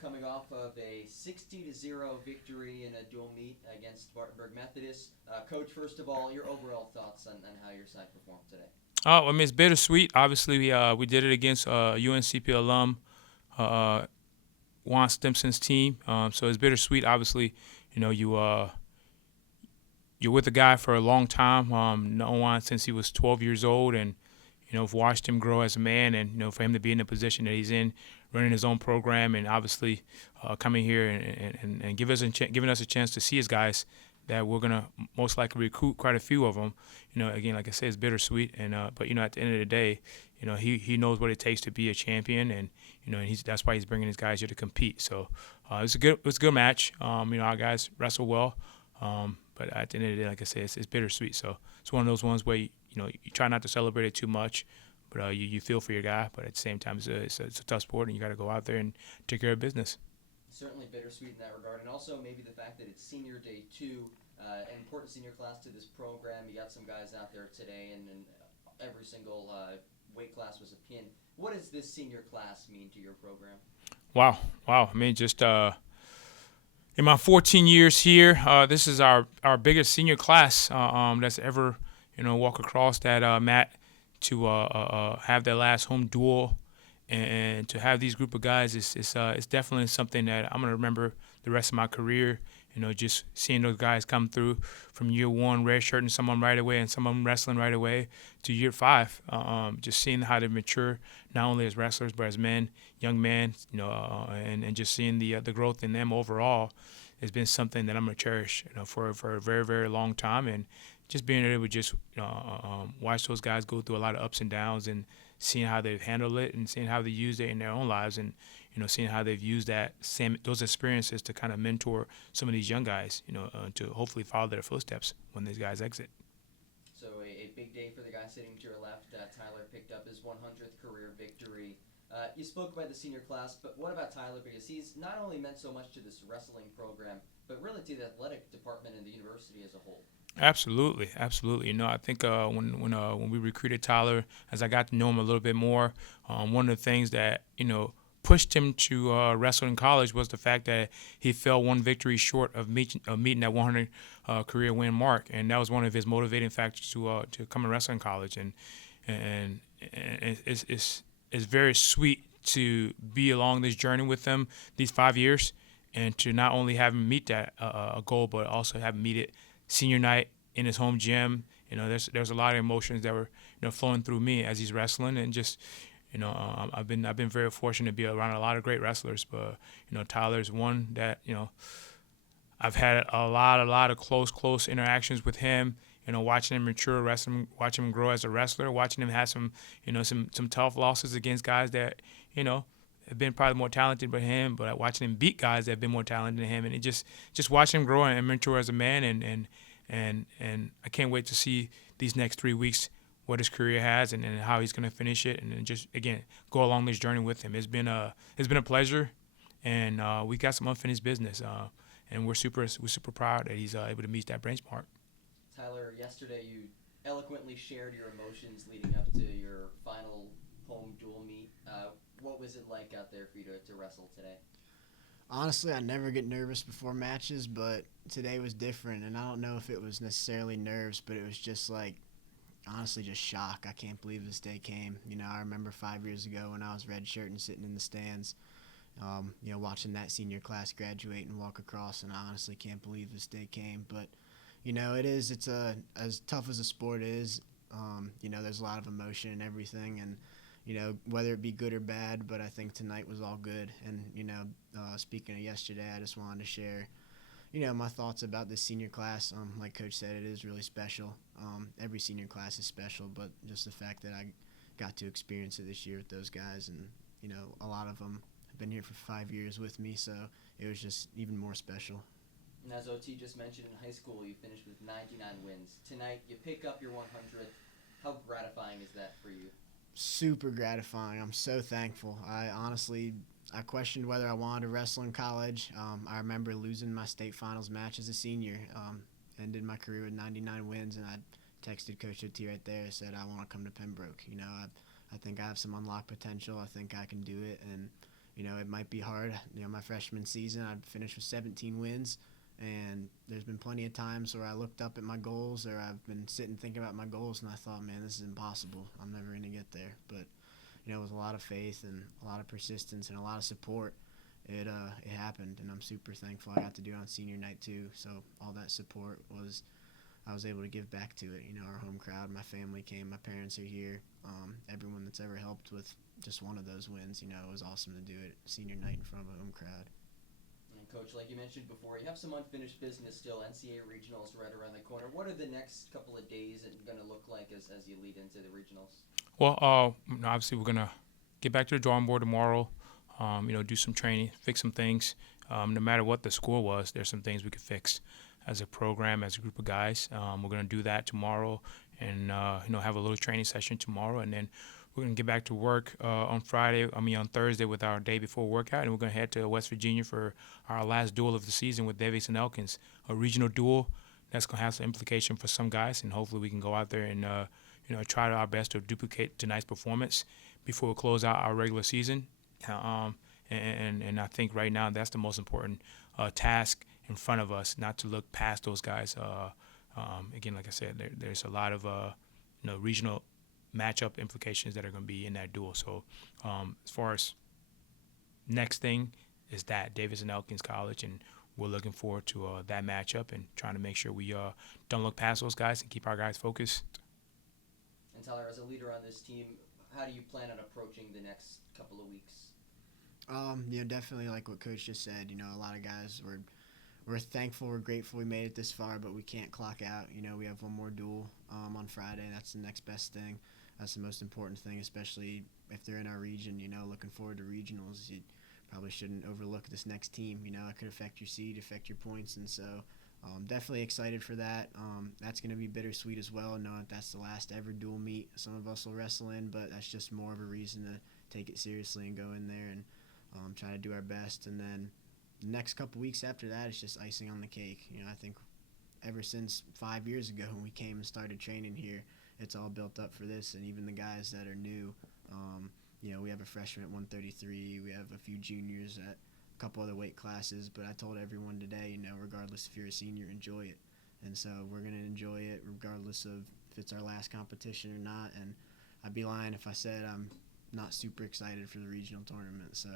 coming off of a 60-0 victory in a dual meet against Spartanburg Methodist. Coach, first of all, your overall thoughts on how your side performed today. Oh, I mean, it's bittersweet. Obviously, we did it against UNCP alum uh, Juan Stimson's team. So it's bittersweet. Obviously, you know, you're with a guy for a long time. Known Juan since he was 12 years old, and have watched him grow as a man, and for him to be in the position that he's in, running his own program, and obviously coming here and giving us a chance to see his guys that we're gonna most likely recruit quite a few of them. Again, like I said, it's bittersweet, and but at the end of the day, he knows what it takes to be a champion, and that's why he's bringing his guys here to compete. So it was a good match. Our guys wrestle well. But at the end of the day, like I said, it's bittersweet. So it's one of those ones where you try not to celebrate it too much, but you feel for your guy. But at the same time, it's a tough sport, and you got to go out there and take care of business. Certainly bittersweet in that regard, and also maybe the fact that it's senior day too, an important senior class to this program. You got some guys out there today, and every single weight class was a pin. What does this senior class mean to your program? Wow, wow. I mean, just in my 14 years here, this is our biggest senior class that's ever walk across that mat to have that last home duel and to have these group of guys it's definitely something that I'm gonna remember the rest of my career. Just seeing those guys come through from year one, redshirting someone right away, and some of them wrestling right away to year five. Just seeing how they mature, not only as wrestlers but as men, young men. And just seeing the growth in them overall has been something that I'm gonna cherish. For a very very long time, and just being able to just watch those guys go through a lot of ups and downs and seeing how they've handled it and seeing how they use it in their own lives and seeing how they've used those experiences to kind of mentor some of these young guys to hopefully follow their footsteps when these guys exit. So a big day for the guy sitting to your left. Tyler picked up his 100th career victory. You spoke about the senior class, but what about Tyler? Because he's not only meant so much to this wrestling program, but really to the athletic department and the university as a whole. Absolutely, absolutely. I think when we recruited Tyler, as I got to know him a little bit more, one of the things that pushed him to wrestle in college was the fact that he fell one victory short of meeting that 100 career win mark, and that was one of his motivating factors to come and wrestle in college. And it's very sweet to be along this journey with him these 5 years, and to not only have him meet that goal, but also have him meet it senior night in his home gym. There's a lot of emotions that were flowing through me as he's wrestling, and just I've been very fortunate to be around a lot of great wrestlers, but Tyler's one that I've had a lot of close interactions with him. Watching him mature, wrestling, watching him grow as a wrestler, watching him have some tough losses against guys that have been probably more talented than him, but watching him beat guys that have been more talented than him, and it just watching him grow and mature as a man, and I can't wait to see these next 3 weeks what his career has and how he's going to finish it, and then just again go along this journey with him. It's been a pleasure, and we got some unfinished business, and we're super proud that he's able to meet that benchmark. Tyler, yesterday you eloquently shared your emotions leading up to your final home dual meet. What was it like out there for you to wrestle today? Honestly, I never get nervous before matches, but today was different, and I don't know if it was necessarily nerves, but it was just like honestly just shock. I can't believe this day came. I remember 5 years ago when I was redshirt and sitting in the stands, watching that senior class graduate and walk across, and I honestly can't believe this day came. But it's as tough as a sport is. There's a lot of emotion and everything, and whether it be good or bad. But I think tonight was all good. And speaking of yesterday, I just wanted to share my thoughts about this senior class. Like Coach said, it is really special. Every senior class is special, but just the fact that I got to experience it this year with those guys, and a lot of them have been here for 5 years with me, so it was just even more special. And as OT just mentioned, in high school you finished with 99 wins. Tonight you pick up your 100th. How gratifying is that for you? Super gratifying. I'm so thankful. I questioned whether I wanted to wrestle in college. I remember losing my state finals match as a senior. Ended my career with 99 wins, and I texted Coach OT right there and said I want to come to Pembroke. I think I have some unlocked potential. I think I can do it, and it might be hard. My freshman season, I finished with 17 wins, and there's been plenty of times where I looked up at my goals, or I've been sitting thinking about my goals, and I thought, man, this is impossible. I'm never going to get there. But, with a lot of faith and a lot of persistence and a lot of support, it happened, and I'm super thankful I got to do it on senior night too. So all that support I was able to give back to it. Our home crowd, my family came, my parents are here, everyone that's ever helped with just one of those wins. It was awesome to do it senior night in front of a home crowd. And Coach, like you mentioned before, you have some unfinished business still. NCAA regionals right around the corner. What are the next couple of days going to look like as you lead into the regionals? Well, obviously we're gonna get back to the drawing board tomorrow. Do some training, fix some things. No matter what the score was, there's some things we could fix as a program, as a group of guys. We're gonna do that tomorrow, and have a little training session tomorrow, and then we're gonna get back to work on Thursday with our day before workout, and we're gonna head to West Virginia for our last duel of the season with Davis and Elkins, a regional duel that's gonna have some implication for some guys, and hopefully we can go out there and try our best to duplicate tonight's performance before we close out our regular season. And I think right now that's the most important task in front of us, not to look past those guys. Again, like I said, there's a lot of regional matchup implications that are going to be in that duel. So as far as next thing is that Davis and Elkins College, and we're looking forward to that matchup and trying to make sure we don't look past those guys and keep our guys focused. And Tyler, as a leader on this team, how do you plan on approaching the next couple of weeks? Definitely like what Coach just said. A lot of guys we're thankful, we're grateful we made it this far, but we can't clock out. We have one more duel on Friday. That's the next best thing. That's the most important thing, especially if they're in our region. Looking forward to regionals. You probably shouldn't overlook this next team. It could affect your seed, affect your points, and so definitely excited for that. That's going to be bittersweet as well, knowing that's the last ever dual meet some of us will wrestle in, but that's just more of a reason to take it seriously and go in there and try to do our best. And then the next couple weeks after that, it's just icing on the cake. I think ever since 5 years ago when we came and started training here, it's all built up for this. And even the guys that are new, we have a freshman at 133, we have a few juniors at a couple other weight classes, but I told everyone today, regardless if you're a senior, enjoy it. And so we're going to enjoy it regardless of if it's our last competition or not. And I'd be lying if I said I'm not super excited for the regional tournament. So